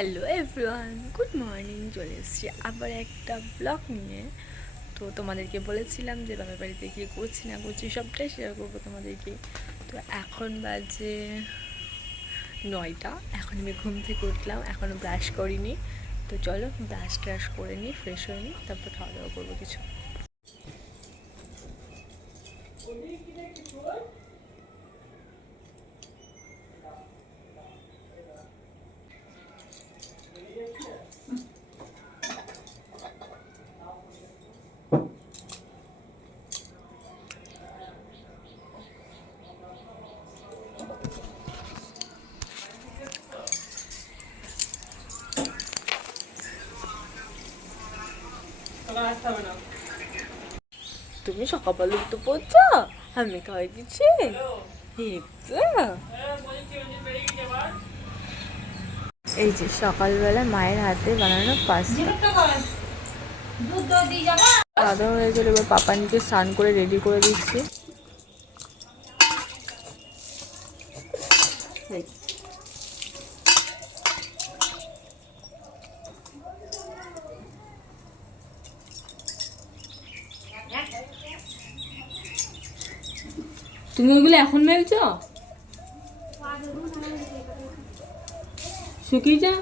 Hello everyone, good morning. চলে এসেছি আবার একটা ব্লগ নিয়ে। তো তোমাদেরকে বলেছিলাম যে বাবার বাড়িতে গিয়ে করছি না করছি সবটাই শেয়ার করবো তোমাদেরকে। তো এখন বাজে 9টা। এখন আমি ঘুম থেকে উঠলাম, এখনও ব্রাশ করিনি। তো চলো ব্রাশ ট্রাশ করে নিই, ফ্রেশ হয়ে নিই, তারপর খাওয়া দাওয়া করবো কিছু। তুমি সকালবেলা উঠতে পড়ছো, আমি খাওয়াই দিচ্ছি। এই যে সকালবেলা মায়ের হাতে বানানো পাস্তা। খাওয়া হয়ে গেলে এবার পাপানিকে স্নান করে রেডি করে দিচ্ছি। তুমি ওইগুলো এখন মেলছো? শুকিয়ে যা।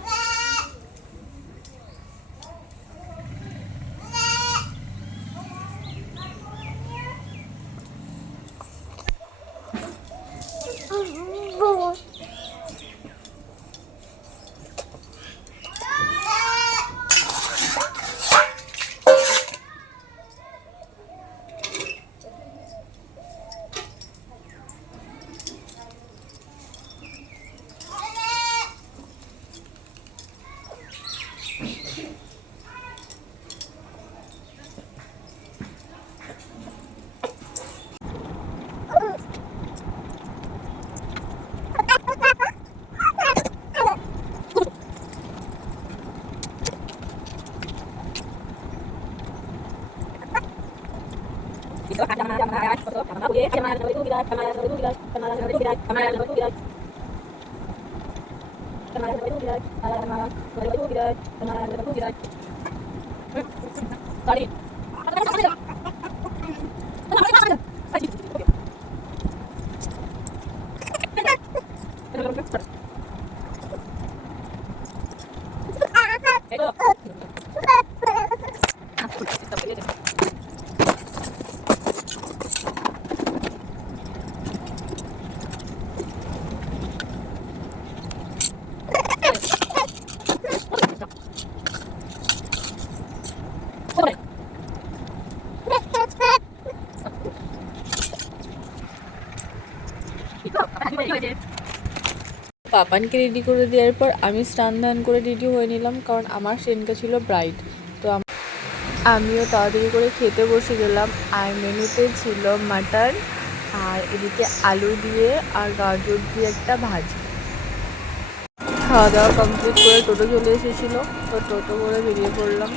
পাপানকে রেডি করে দেওয়ার পর আমি স্নান ধান করে রেডি হয়ে নিলাম, কারণ আমার সেদিনকে ছিল ব্রাইড। তো আমিও তাড়াতাড়ি করে খেতে বসে গেলাম। আর মেনুতে ছিল মাটন, আর এদিকে আলু দিয়ে আর গাজর দিয়ে একটা ভাজি। খাওয়া দাওয়া কমপ্লিট করে টোটো চলে এসেছিলো, তো টোটো করে বেরিয়ে পড়লাম।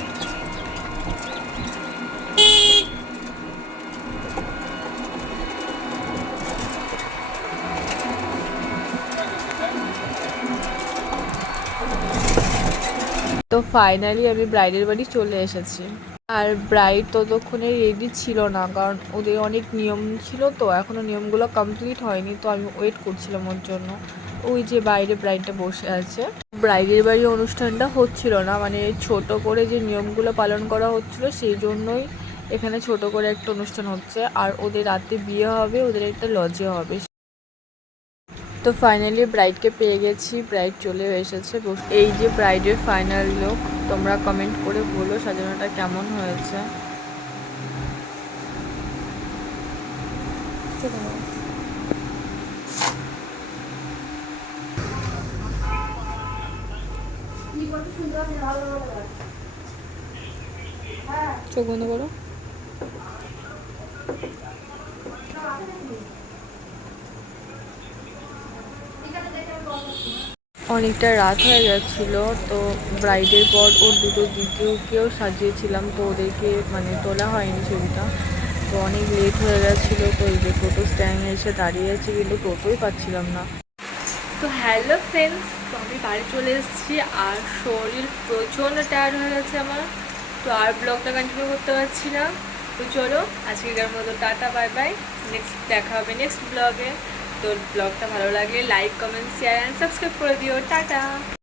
তো ফাইনালি আমি ব্রাইডের বাড়ি চলে এসেছি। আর ব্রাইড ততক্ষণে রেডি ছিল না, কারণ ওদের অনেক নিয়ম ছিল, তো এখনও নিয়মগুলো কমপ্লিট হয়নি। তো আমি ওয়েট করছিলাম ওর জন্য। ওই যে বাইরে ব্রাইডটা বসে আছে। ব্রাইডের বাড়ি অনুষ্ঠানটা হচ্ছিল না, মানে ছোট করে যে নিয়মগুলো পালন করা হচ্ছিল সেই জন্যই এখানে ছোট করে একটা অনুষ্ঠান হচ্ছে। আর ওদের রাতে বিয়ে হবে, ওদের একটা লজে হবে। তো ফাইনালি ব্রাইডকে পেয়ে গেছি, ব্রাইড চলে এসেছে। এই যে ব্রাইডের ফাইনাল লুক। তোমরা কমেন্ট করে বলো সাজানোটা কেমন হয়েছে। চোখ বন্ধ করো। অনেকটা রাত হয়ে যাচ্ছিল, তো ব্রাইডের পর ওর দুটো দ্বিতীয়কেও সাজিয়েছিলাম, তো ওদেরকে মানে তোলা হয়নি ছবিটা। তো অনেক লেট হয়ে গেছিলো। তো এই যে টোটো স্ট্যান্ডে এসে দাঁড়িয়ে আছি, কিন্তু টোটোই পাচ্ছিলাম না। তো হ্যালো ফ্রেন্ডস, তো আমি বাড়ি চলে এসেছি আর শরীর প্রচণ্ড টায়ার্ড হয়ে গেছে আমার। তো আর ব্লগটা কন্টিনিউ করতে পারছি না। তো চলো আজকের মতো টাটা, বাই বাই। নেক্সট দেখা হবে নেক্সট ব্লগে। তো ব্লগটা ভালো লাগলে like, comment, share and subscribe করে দিও। টাটা।